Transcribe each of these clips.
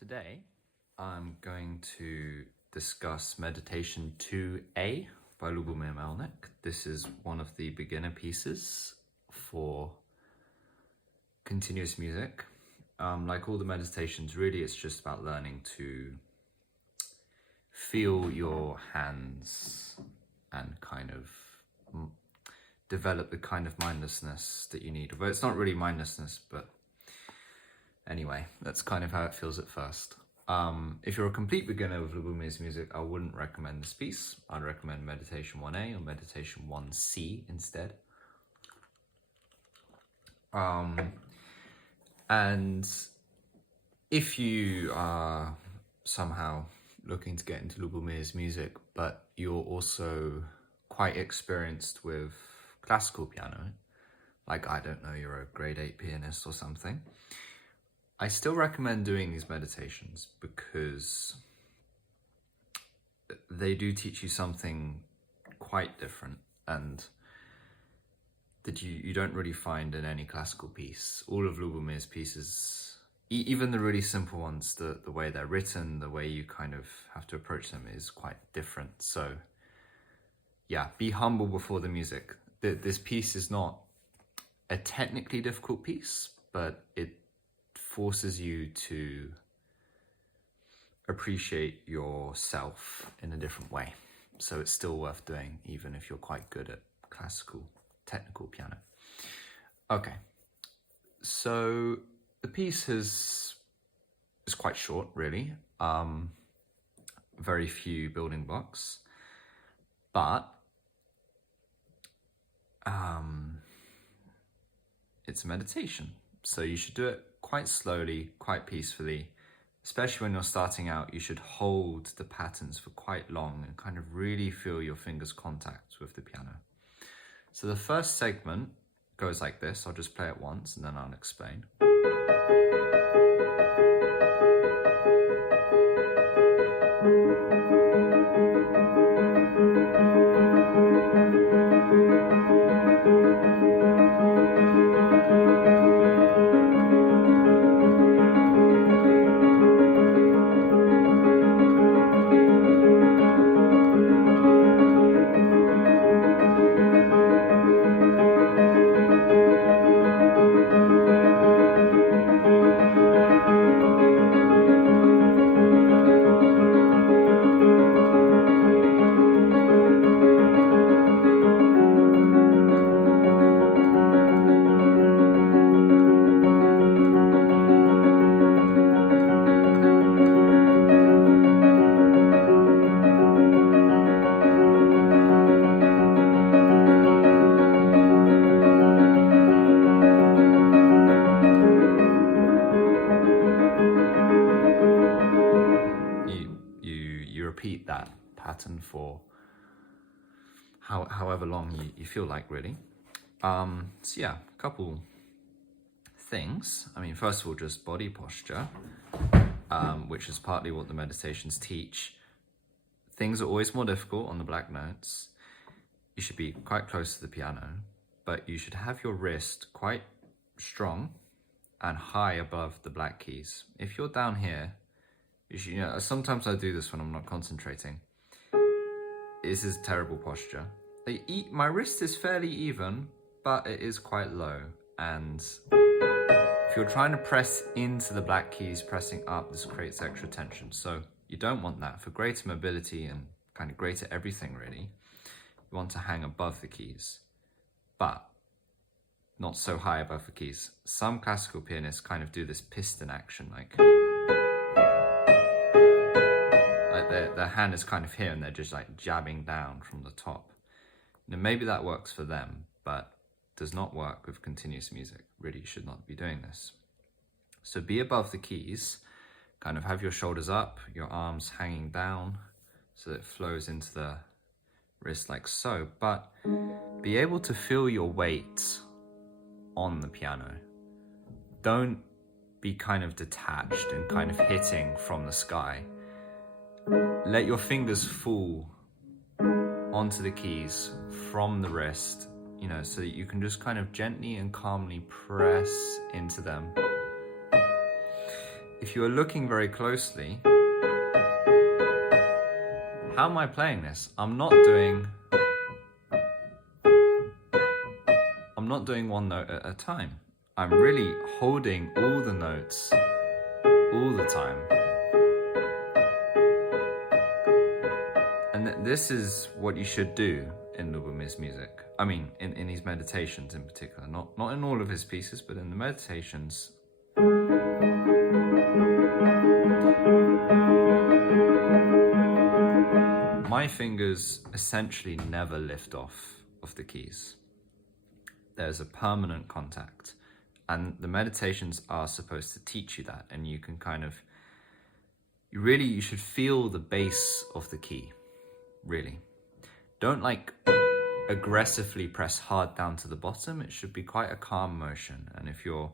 Today, I'm going to discuss Meditation 2A by Lubomyr Melynk. This is one of the beginner pieces for continuous music. Like all the meditations, really it's just about learning to feel your hands and kind of develop the kind of mindlessness that you need. Although it's not really mindlessness, but anyway, that's kind of how it feels at first. If you're a complete beginner with Lubomyr's music, I wouldn't recommend this piece. I'd recommend Meditation 1A or Meditation 1C instead. And if you are somehow looking to get into Lubomyr's music, but you're also quite experienced with classical piano, like, I don't know, you're a grade 8 pianist or something, I still recommend doing these meditations because they do teach you something quite different and that you don't really find in any classical piece. All of Lubomyr's pieces, even the really simple ones, the way they're written, the way you kind of have to approach them is quite different. So yeah, be humble before the music. This piece is not a technically difficult piece, but it forces you to appreciate yourself in a different way. So it's still worth doing, even if you're quite good at classical, technical piano. Okay, so the piece is quite short, really. Very few building blocks, but it's a meditation. So you should do it quite slowly, quite peacefully. Especially when you're starting out, you should hold the patterns for quite long and kind of really feel your fingers' contact with the piano. So the first segment goes like this. I'll just play it once and then I'll explain. Repeat that pattern for however long you feel like, really. So yeah, a couple things. I mean, first of all, just body posture, which is partly what the meditations teach. Things are always more difficult on the black notes. You should be quite close to the piano, but you should have your wrist quite strong and high above the black keys. If you're down here, sometimes I do this when I'm not concentrating. This is terrible posture. My wrist is fairly even, but it is quite low. And if you're trying to press into the black keys, pressing up, this creates extra tension. So you don't want that. For greater mobility and kind of greater everything, really, you want to hang above the keys, but not so high above the keys. Some classical pianists kind of do this piston action, like their hand is kind of here and they're just like jabbing down from the top. Now maybe that works for them, but does not work with continuous music. Really, you should not be doing this. So be above the keys, kind of have your shoulders up, your arms hanging down so that it flows into the wrist like so, but be able to feel your weight on the piano. Don't be kind of detached and kind of hitting from the sky. Let your fingers fall onto the keys from the wrist, so that you can just kind of gently and calmly press into them. if you are looking very closely, how am I playing this? I'm not doing one note at a time. I'm really holding all the notes all the time. And this is what you should do in Lubomyr's music. I mean, in his meditations in particular. Not in all of his pieces, but in the meditations. My fingers essentially never lift off of the keys. There's a permanent contact. And the meditations are supposed to teach you that. And you can kind of, you should feel the bass of the key, really. Don't like aggressively press hard down to the bottom. It should be quite a calm motion. And if your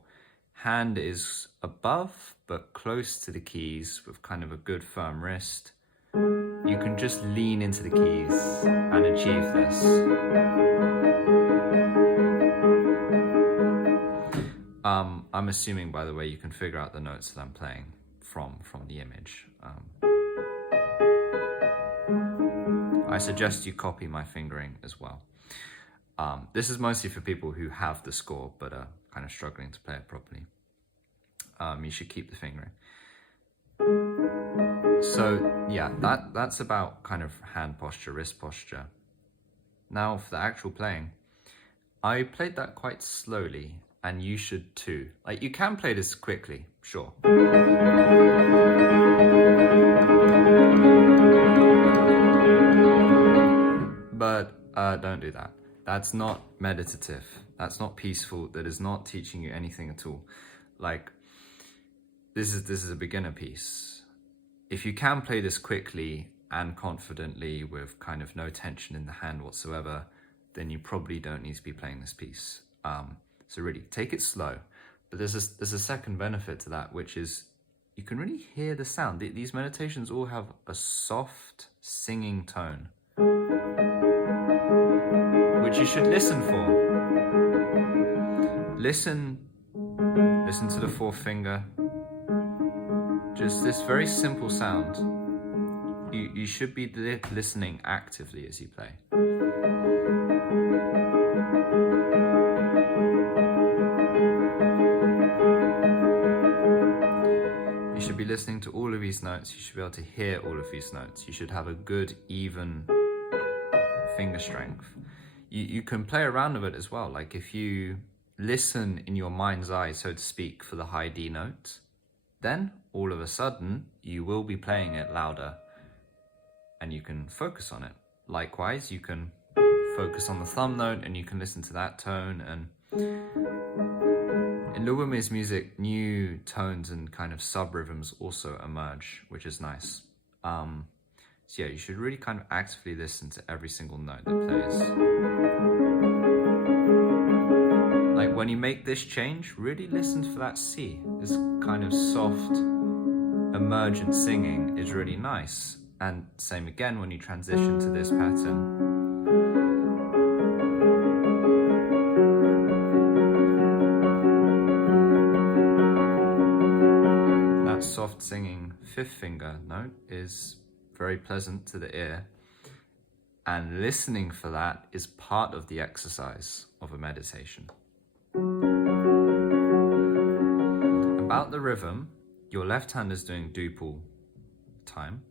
hand is above but close to the keys with kind of a good firm wrist, you can just lean into the keys and achieve this. I'm assuming, by the way, you can figure out the notes that I'm playing from the image. I suggest you copy my fingering as well. This is mostly for people who have the score but are kind of struggling to play it properly. You should keep the fingering. So yeah, that's about kind of hand posture, wrist posture. Now for the actual playing, I played that quite slowly, and you should too. Like, you can play this quickly, sure. But don't do that. That's not meditative. That's not peaceful. That is not teaching you anything at all. Like, this is a beginner piece. If you can play this quickly and confidently with kind of no tension in the hand whatsoever, then you probably don't need to be playing this piece. So really, take it slow. But there's a second benefit to that, which is you can really hear the sound. These meditations all have a soft singing tone, which you should listen for. Listen to the fourth finger. Just this very simple sound. You should be listening actively as you play. You should be listening to all of these notes. You should be able to hear all of these notes. You should have a good, even finger strength. You can play around with it as well. Like, if you listen in your mind's eye, so to speak, for the high D note, then all of a sudden you will be playing it louder and you can focus on it. Likewise, you can focus on the thumb note and you can listen to that tone. And in Lubomyr's music, new tones and kind of sub-rhythms also emerge, which is nice. So yeah, you should really kind of actively listen to every single note that plays. Like, when you make this change, really listen for that C. This kind of soft, emergent singing is really nice. And same again when you transition to this pattern. That soft singing fifth finger note is very pleasant to the ear. And listening for that is part of the exercise of a meditation. About the rhythm, your left hand is doing duple time.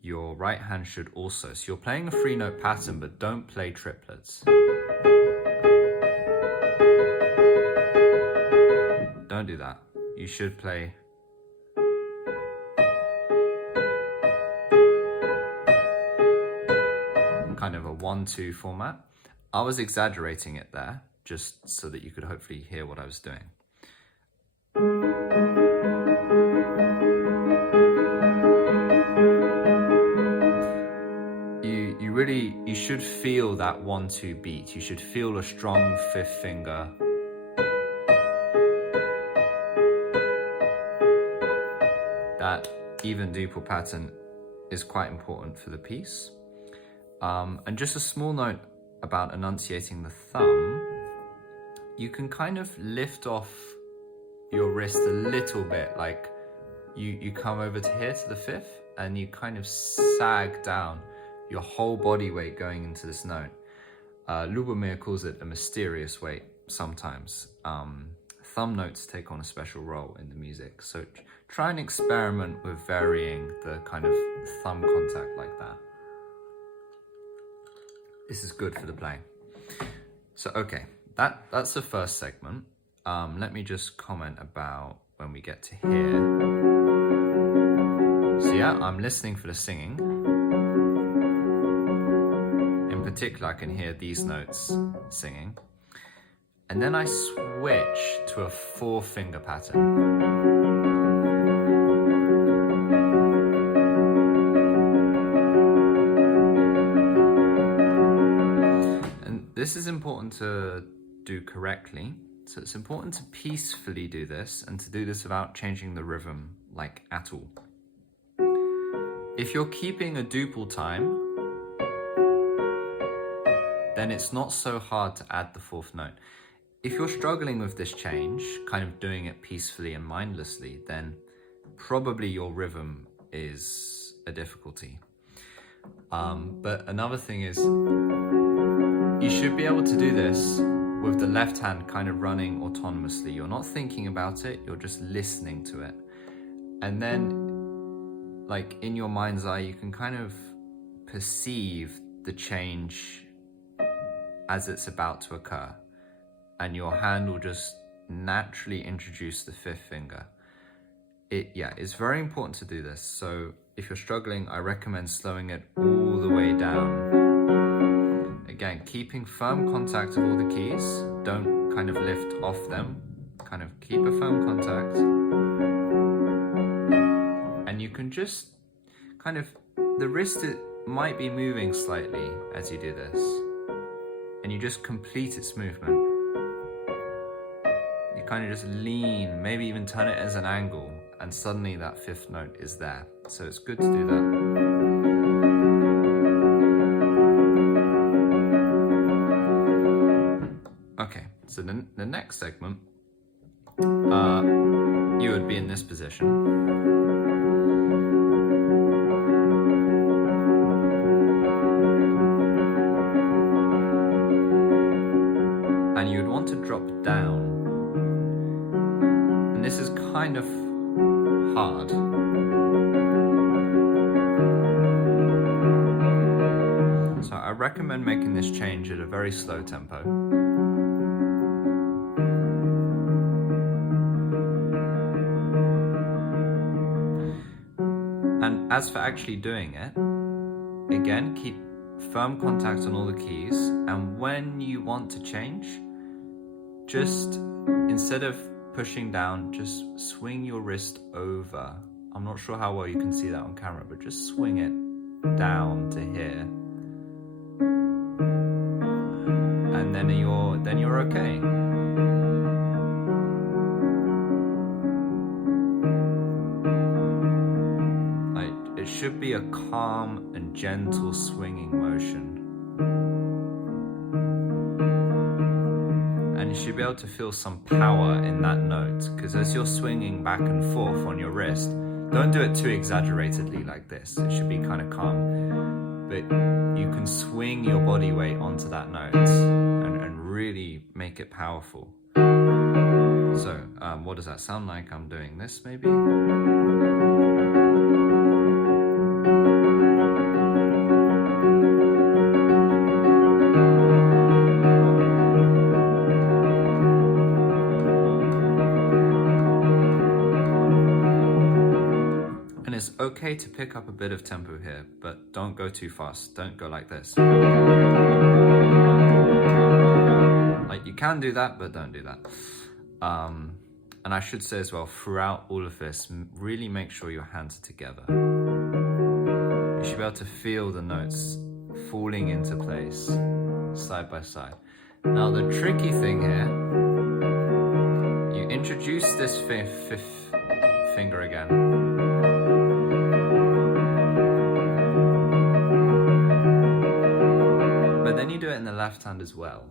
Your right hand should also. So you're playing a 3-note pattern, but don't play triplets. Don't do that. You should play kind of a 1-2 format. I was exaggerating it there, just so that you could hopefully hear what I was doing. You should feel that 1-2 beat. You should feel a strong fifth finger. That even duple pattern is quite important for the piece. And just a small note about enunciating the thumb. You can kind of lift off your wrist a little bit, like you come over to here to the fifth and you kind of sag down your whole body weight going into this note. Lubomyr calls it a mysterious weight sometimes. Thumb notes take on a special role in the music, so try and experiment with varying the kind of thumb contact like that. This is good for the playing. So okay, that's the first segment. Let me just comment about when we get to here. So yeah, I'm listening for the singing. In particular, I can hear these notes singing. And then I switch to a 4-finger pattern. And this is important to do correctly. So it's important to peacefully do this and to do this without changing the rhythm like at all. If you're keeping a duple time, then it's not so hard to add the 4th note. If you're struggling with this change, kind of doing it peacefully and mindlessly, then probably your rhythm is a difficulty. But another thing is, you should be able to do this with the left hand kind of running autonomously. You're not thinking about it, you're just listening to it. And then, like in your mind's eye, you can kind of perceive the change as it's about to occur. And your hand will just naturally introduce the 5th finger. It's very important to do this. So if you're struggling, I recommend slowing it all the way down. Again, keeping firm contact of all the keys. Don't kind of lift off them. Kind of keep a firm contact. And you can just kind of, the wrist might be moving slightly as you do this. And you just complete its movement. You kind of just lean, maybe even turn it as an angle, and suddenly that 5th note is there. So it's good to do that. Okay, so the next segment, you would be in this position. And you'd want to drop down. And this is kind of hard. So I recommend making this change at a very slow tempo. And as for actually doing it, again, keep firm contact on all the keys, and when you want to change, just instead of pushing down, just swing your wrist over. I'm not sure how well you can see that on camera, but just swing it down to here, and then you're okay. It should be a calm and gentle swinging motion. And you should be able to feel some power in that note, because as you're swinging back and forth on your wrist, don't do it too exaggeratedly like this. It should be kind of calm. But you can swing your body weight onto that note and really make it powerful. So, what does that sound like? I'm doing this maybe? It's okay to pick up a bit of tempo here, but don't go too fast. Don't go like this. Like, you can do that, but don't do that. And I should say as well, throughout all of this, really make sure your hands are together. You should be able to feel the notes falling into place, side by side. Now the tricky thing here, you introduce this fifth finger again. But then you do it in the left hand as well.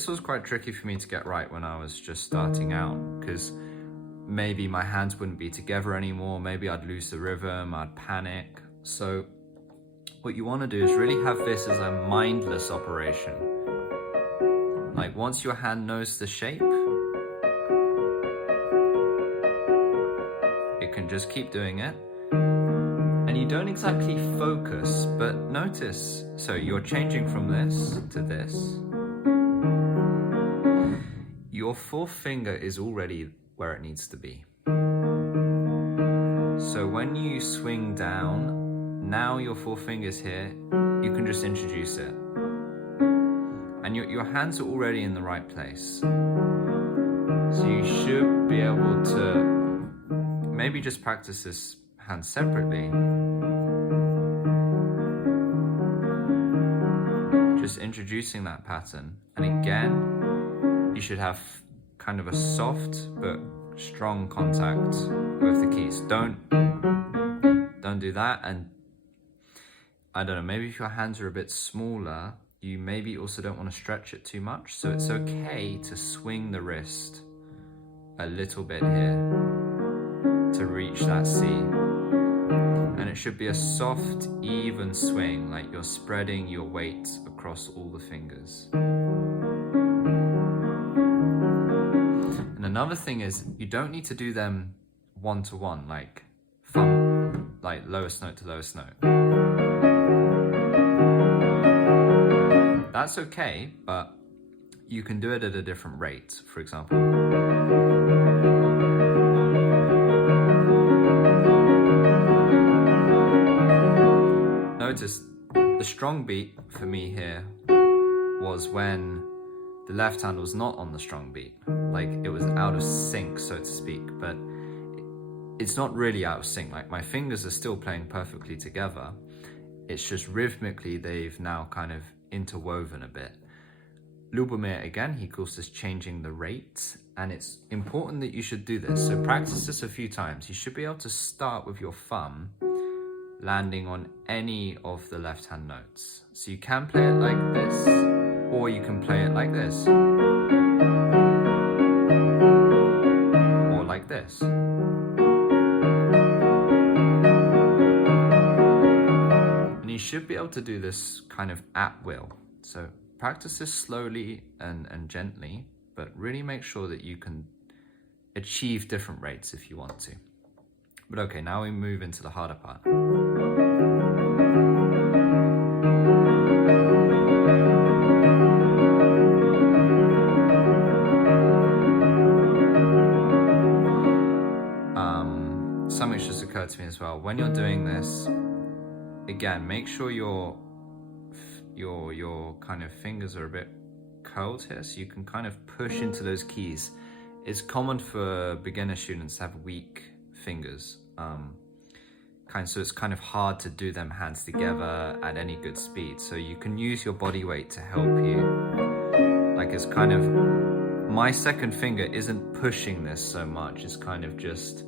this was quite tricky for me to get right when I was just starting out, because maybe my hands wouldn't be together anymore, maybe I'd lose the rhythm, I'd panic. So what you want to do is really have this as a mindless operation. Like once your hand knows the shape, it can just keep doing it. And you don't exactly focus, but notice, so you're changing from this to this. Your fourth finger is already where it needs to be. So when you swing down, now your fourth finger's here, you can just introduce it. And your hands are already in the right place. So you should be able to maybe just practice this hand separately. Just introducing that pattern. And again, you should have kind of a soft but strong contact with the keys. Don't do that. And I don't know, maybe if your hands are a bit smaller, you maybe also don't want to stretch it too much. So it's okay to swing the wrist a little bit here to reach that C. And it should be a soft, even swing, like you're spreading your weight across all the fingers. And another thing is, you don't need to do them one-to-one, like thumb, like lowest note to lowest note. That's okay, but you can do it at a different rate, for example. Notice the strong beat for me here was when the left hand was not on the strong beat. Like it was out of sync, so to speak, but it's not really out of sync. Like my fingers are still playing perfectly together. It's just rhythmically they've now kind of interwoven a bit. Lubomyr, again, he calls this changing the rate, and it's important that you should do this. So practice this a few times. You should be able to start with your thumb landing on any of the left hand notes. So you can play it like this, or you can play it like this, or like this. And you should be able to do this kind of at will. So practice this slowly and gently, but really make sure that you can achieve different rates if you want to. But okay, now we move into the harder part. Something's just occurred to me as well. When you're doing this, again, make sure your kind of fingers are a bit curled here, so you can kind of push into those keys. It's common for beginner students to have weak fingers, so it's kind of hard to do them hands together at any good speed. So you can use your body weight to help you. Like it's kind of, my second finger isn't pushing this so much, it's kind of just,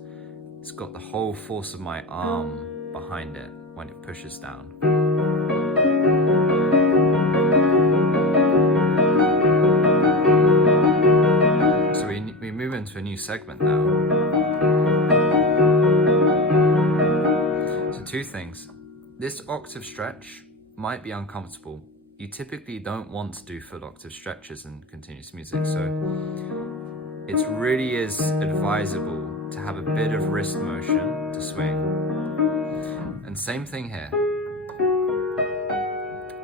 it's got the whole force of my arm behind it when it pushes down. So we move into a new segment now. So two things. This octave stretch might be uncomfortable. You typically don't want to do full octave stretches in continuous music, so it really is advisable to have a bit of wrist motion to swing. And same thing here.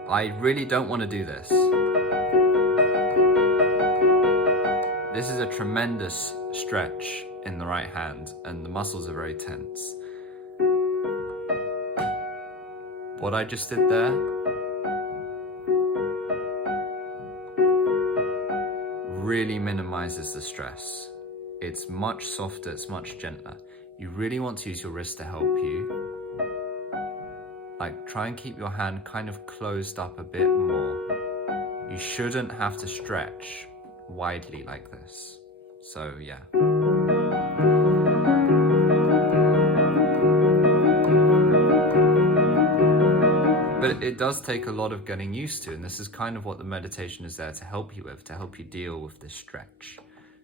I really don't want to do this. This is a tremendous stretch in the right hand, and the muscles are very tense. What I just did there really minimizes the stress. It's much softer, it's much gentler. You really want to use your wrist to help you. Like, try and keep your hand kind of closed up a bit more. You shouldn't have to stretch widely like this. So yeah. But it does take a lot of getting used to, and this is kind of what the meditation is there to help you with, to help you deal with this stretch.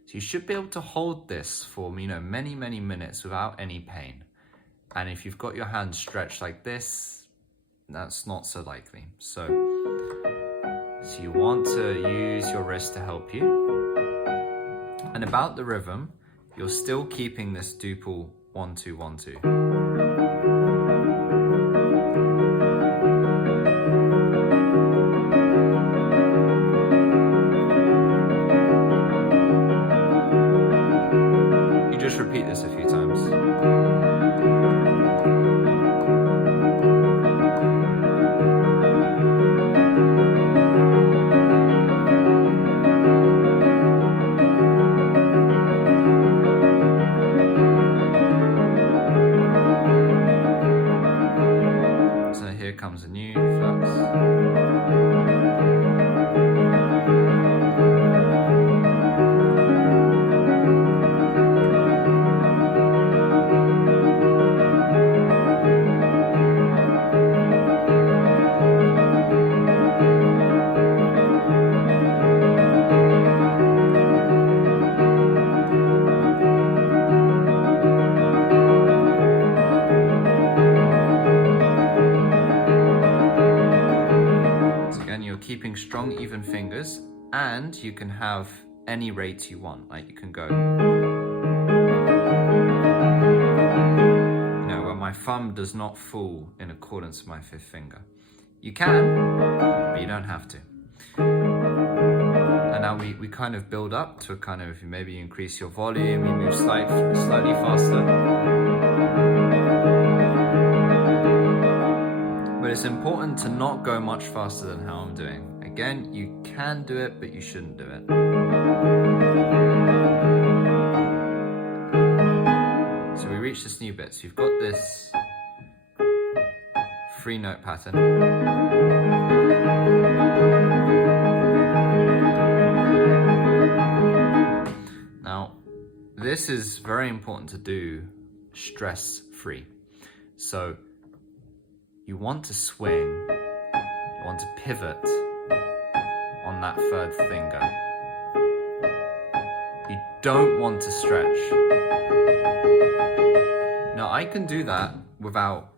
So you should be able to hold this for, many, many minutes without any pain. And if you've got your hands stretched like this, that's not so likely. So you want to use your wrist to help you. And about the rhythm, you're still keeping this duple 1-2-1-2. Just repeat this a few times. So here comes a new flux. Keeping strong, even fingers, and you can have any rate you want. Like you can go, where my thumb does not fall in accordance with my fifth finger. You can, but you don't have to. And now we kind of build up to a kind of, maybe you increase your volume, you move slightly faster. But it's important to not go much faster than how I'm doing. Again, you can do it, but you shouldn't do it. So we reach this new bit. So you've got this 3-note pattern. Now, this is very important to do stress-free. So you want to swing, you want to pivot on that third finger. You don't want to stretch. Now I can do that without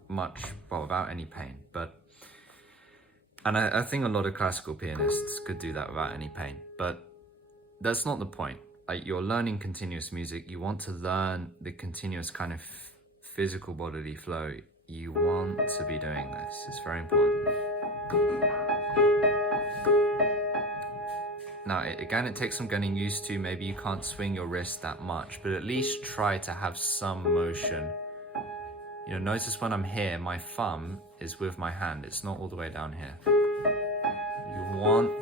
any pain, and I think a lot of classical pianists could do that without any pain, but that's not the point. Like, you're learning continuous music, you want to learn the continuous kind of physical bodily flow. You want to be doing this. It's very important. Now, again, it takes some getting used to. Maybe you can't swing your wrist that much, but at least try to have some motion. Notice when I'm here, my thumb is with my hand. It's not all the way down here.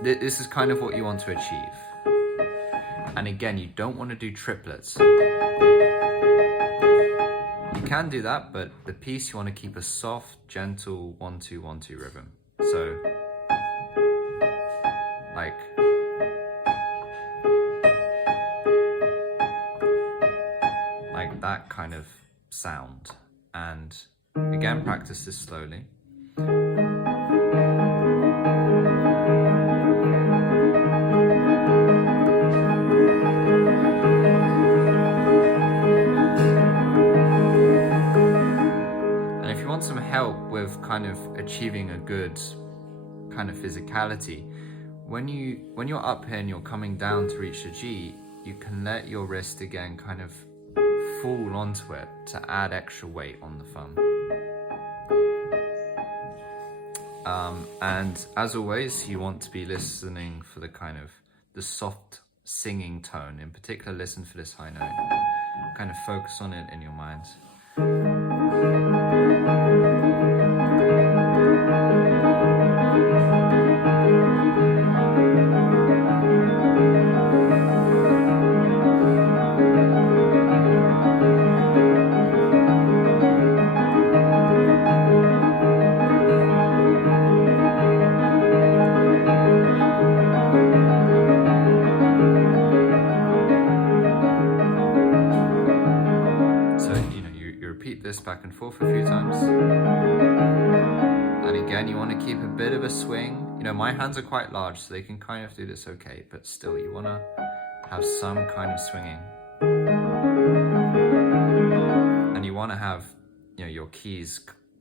This is kind of what you want to achieve. And again, you don't want to do triplets. You can do that, but the piece, you want to keep a soft, gentle 1-2-1-2 rhythm. So, like that kind of sound. And again, practice this slowly. And if you want some help with kind of achieving a good kind of physicality, when you're up here and you're coming down to reach the G, you can let your wrist again kind of fall onto it to add extra weight on the thumb. And as always, you want to be listening for the soft singing tone. In particular, listen for this high note. Kind of focus on it in your mind. This back and forth a few times, and again Again, you want to keep a bit of a swing. You know, my hands are quite large, so they can kind of do this okay, but still you want to have some kind of swinging. And you want to have, you know,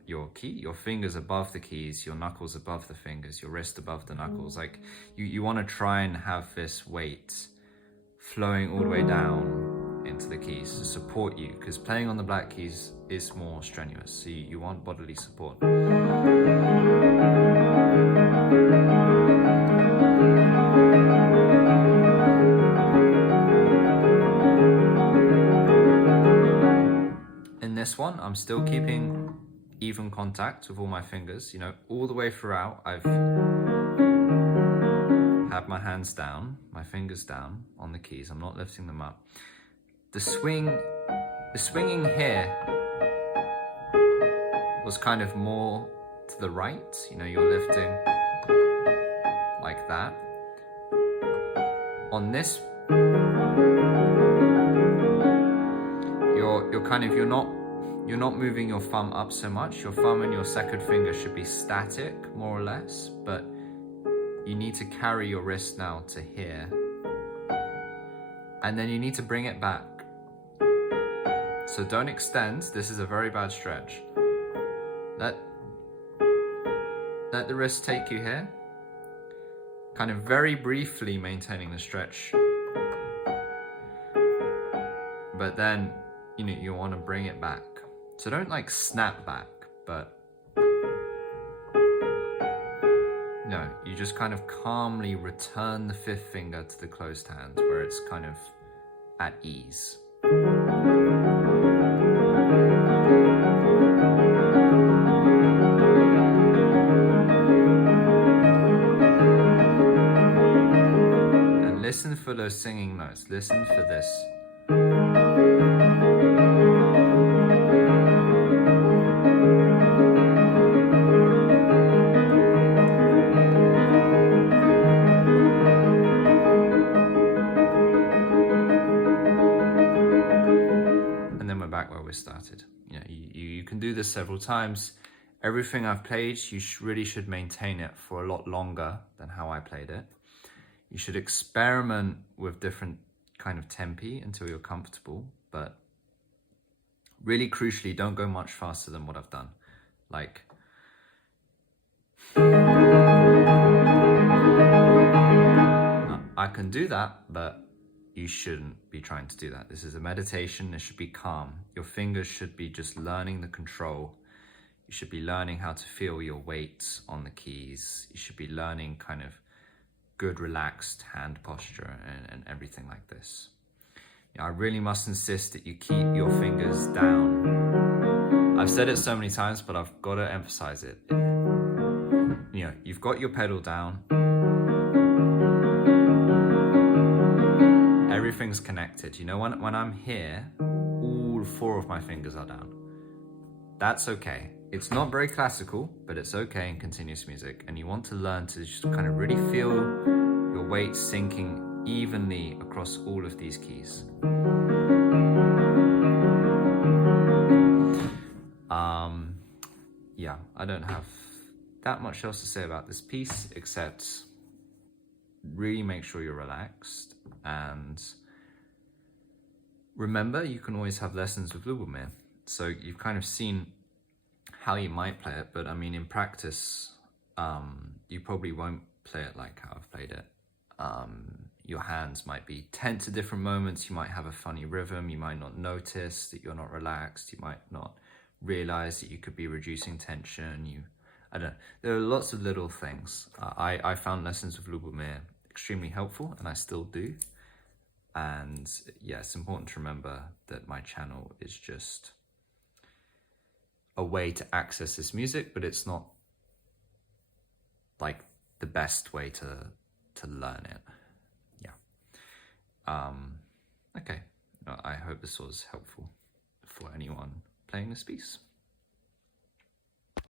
your fingers above the keys, your knuckles above the fingers, your wrist above the knuckles. Like you want to try and have this weight flowing all the way down into the keys to support you, because playing on the black keys is more strenuous, so you want bodily support. In this one, I'm still keeping even contact with all my fingers, you know, all the way throughout. I've had my hands down, my fingers down on the keys. I'm not lifting them up. The swinging here was kind of more to the right. You know, you're lifting like that. On this, you're not moving your thumb up so much. Your thumb and your second finger should be static, more or less, but you need to carry your wrist now to here. And then you need to bring it back. So don't extend. This is a very bad stretch. Let the wrist take you here. Kind of very briefly maintaining the stretch. But then, you know, you want to bring it back. So don't like snap back, but no, you just kind of calmly return the fifth finger to the closed hand where it's kind of at ease. And listen for those singing notes. Listen for this. Started. You know, you can do this several times. Everything I've played, you really should maintain it for a lot longer than how I played it. You should experiment with different kind of tempi until you're comfortable, but really crucially, don't go much faster than what I've done. Like, I can do that, but you shouldn't be trying to do that. This is a meditation. It should be calm. Your fingers should be just learning the control. You should be learning how to feel your weight on the keys. You should be learning kind of good, relaxed hand posture and everything like this. You know, I really must insist that you keep your fingers down. I've said it so many times, but I've got to emphasize it. You know, you've got your pedal down. Everything's connected. You know, when I'm here, all four of my fingers are down. That's okay. It's not very classical, but it's okay in continuous music. And you want to learn to just kind of really feel your weight sinking evenly across all of these keys. Yeah, I don't have that much else to say about this piece, except really make sure you're relaxed, and remember, you can always have lessons with Lubomyr. So you've kind of seen how you might play it, but I mean, in practice, you probably won't play it like how I've played it. Your hands might be tense at different moments. You might have a funny rhythm. You might not notice that you're not relaxed. You might not realize that you could be reducing tension. I don't know. There are lots of little things. I found lessons with Lubomyr extremely helpful, and I still do. And yeah, it's important to remember that my channel is just a way to access this music, but it's not like the best way to learn it. Yeah. Okay. I hope this was helpful for anyone playing this piece.